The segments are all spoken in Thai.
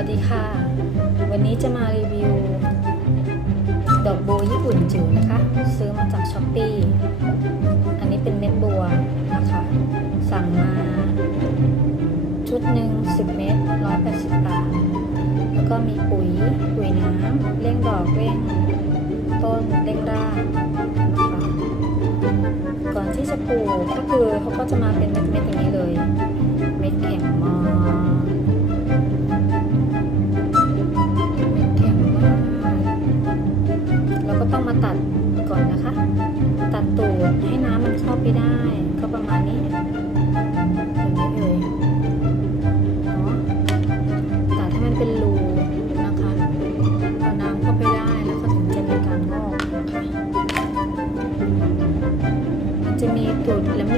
วัสดีค่ะ วันนี้จะมารีวิว ดอกบัวญี่ปุ่นจิ๋วนะคะ ซื้อมาจากช้อปปีอันนี้เป็นเม็ดบัวนะคะ สั่งมา ชุดหนึ่ง10 เม็ด180 บาท แล้วก็มีปุ๋ย ปุ๋ยน้ำเร่งดอกเร่งต้นเร่งรากนะคะ ก่อนที่จะปลูกก็คือเขาก็จะมาเป็นเม็ดๆอย่างนี้เลย ก่อนนะคะ ตัดตูดให้น้ำมันเข้าไปได้ ก็ประมาณนี้อย่างนี้เลยเ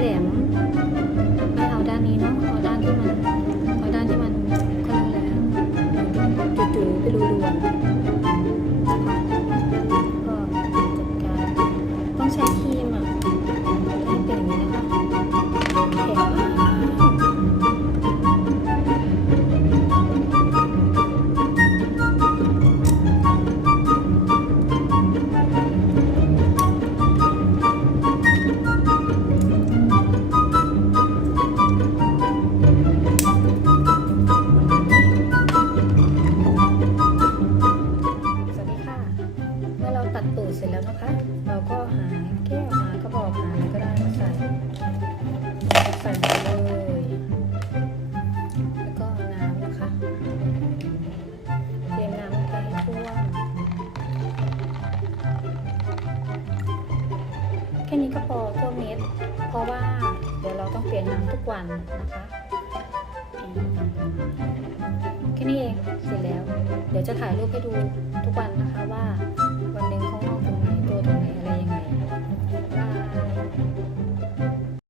สร็จแล้วนะคะ เราก็หาแก้วหากระบอกหาอะไรก็ได้มาใส่ ใส่หมดเลยแล้วก็น้ำนะคะเตรียมน้ำไปให้ท่วมแค่นี้ก็พอท่วมเม็ดเพราะว่าเดี๋ยวเราต้องเปลี่ยนน้ำทุกวันนะคะแค่นี้เองเสร็จแล้ว เดี๋ยวจะถ่ายรูปให้ดูทุกวันนะคะว่า